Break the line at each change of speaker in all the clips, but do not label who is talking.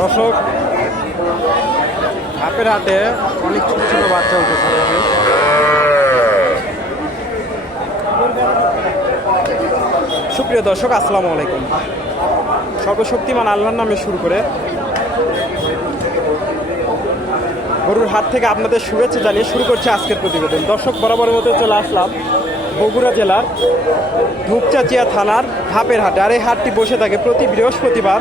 দর্শক হাপের হাটে অনেক ছোট ছোট বাচ্চা উঠেছে। সুপ্রিয় দর্শক, আসসালামু আলাইকুম। সর্বশক্তিমান আল্লাহর নামে শুরু করে গরুর হাট থেকে আপনাদের শুভেচ্ছা জানিয়ে শুরু করছে আজকের প্রতিবেদন। দর্শক বরাবর মতো চলে আসলাম বগুড়া জেলার ধূপচাচিয়া থানার ধাপের হাটে। আর এই হাটটি বসে থাকে প্রতি বৃহস্পতিবার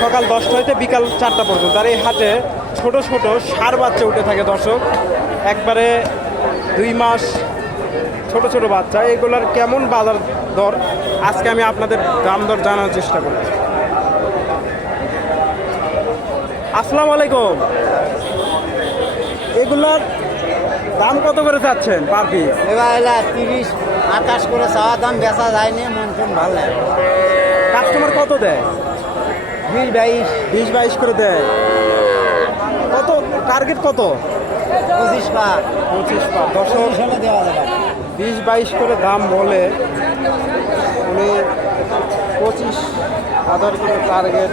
সকাল দশটা হইতে বিকাল চারটা পর্যন্ত। আর এই হাটে ছোট ছোট সার বাচ্চা উঠে থাকে দর্শক। একবারে দুই মাস ছোট ছোট বাচ্চা। এগুলোর কেমন বাজার দর? আজকে আমি আপনাদের দাম দর জানার চেষ্টা করব। আসসালামু আলাইকুম। এগুলার দাম কত করে চাচ্ছেন পার পিস
এবার তিরিশ আঠাশ করে চাওয়া দাম বেচা যায়নি মন ভালো লাগে
কাস্টমার কত দেয়?
বিশ বাইশ
বিশ বাইশ করে দেয়। কত? টার্গেট কত?
পঁচিশ পা
পঁচিশ পা
পঁচিশ হলে দেওয়া যাবে
বিশ বাইশ করে দাম বলে উনি পঁচিশ হাজার করে টার্গেট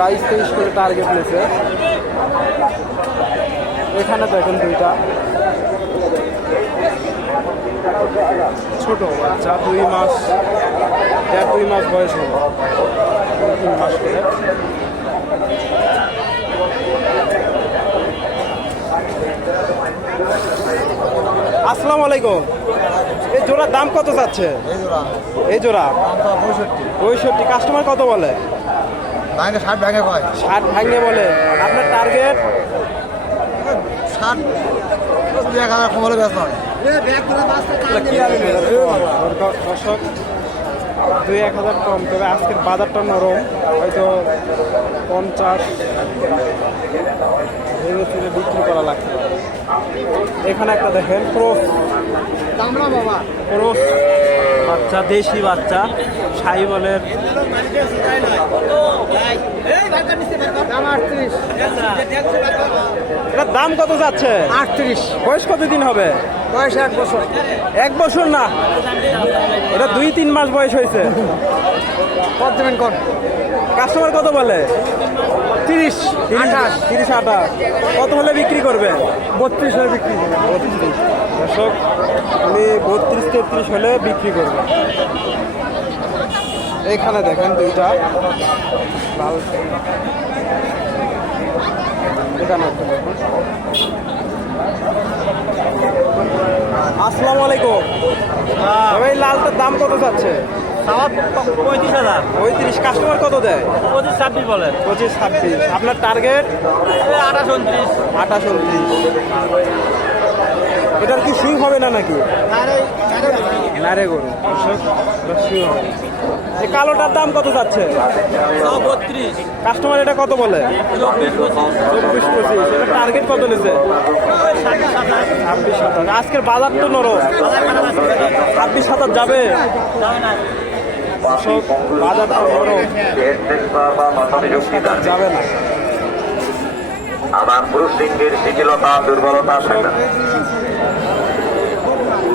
বাইশ তেইশ করে টার্গেট নিয়েছে। এখানে দেখেন দুইটা। ছোট বাচ্চা দুই মাস। দেড় দুই মাস বয়স হবে। তিন মাস করে। আসসালামু আলাইকুম। এই জোড়ার দাম কত যাচ্ছে এই জোড়া।
পঁয়ষট্টি।
কাস্টমার কত বলে?
ষাট ভাঙে কয়?
ষাট ভাঙে বলে। আপনার টার্গেট
ষাট এক হাজার কম হলে ব্যস্ত হয়।
দর্শক। দুই এক হাজার কম তবে আজকের বাজারটা নরম হয়তো পঞ্চাশ ভেঙে বিক্রি করা লাগছে এখানে একটা দেখেন ক্রোস। ক্রোস বাচ্চা দেশি বাচ্চা
আটত্রিশ।
এটার দাম কত যাচ্ছে?
আটত্রিশ।
বয়স কতদিন হবে?
বয়স এক বছর।
এক বছর না? এটা দুই তিন মাস বয়স হয়েছে।
কত দেবেন কর
কাস্টমার কত বলে?
তিরিশ।
আঠাশ। তিরিশ আঠাশ। কত হলে বিক্রি করবে?
বত্রিশ হলে বিক্রি
বত্রিশ দর্শক উনি বত্রিশ তেত্রিশ হলে বিক্রি করবে। এইখানে দেখেন দুইটা। লাল। এখানে দেখুন আসসালামু আলাইকুম। তবে এই লালটার দাম কত যাচ্ছে?
পঁয়ত্রিশ হাজার।
পঁয়ত্রিশ কাস্টমার কত দেয়?
পঁচিশ ছাব্বিশ বলেন।
পঁচিশ ছাব্বিশ। আপনার টার্গেট
আঠাশ উনত্রিশ।
আঠাশ উনত্রিশ। এটার কি সুই হবে না নাকি? না রে গরু। সুই হবে এই কালোটার দাম কত যাচ্ছে? কাস্টমার এটা কত বলে?
চব্বিশ পঁচিশ।
এটা টার্গেট কত নিছে? ছাব্বিশ সাতাশ আজকের বাজার তো নরম। ছাব্বিশ সাতাশ যাবে? বাজার তো নরম। যাবে না।
আমার পুরুষ লিঙ্গের শিথিলতা দুর্বলতা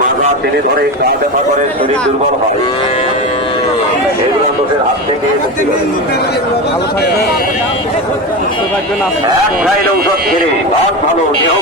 মাজা টেনে ধরে গা ব্যথা করে শরীর দুর্বল হয়। এগুলো তোদের হাত থেকে
ভালো থাকবেন।
এক লাইন ঔষধ খেলে ভালো দেহ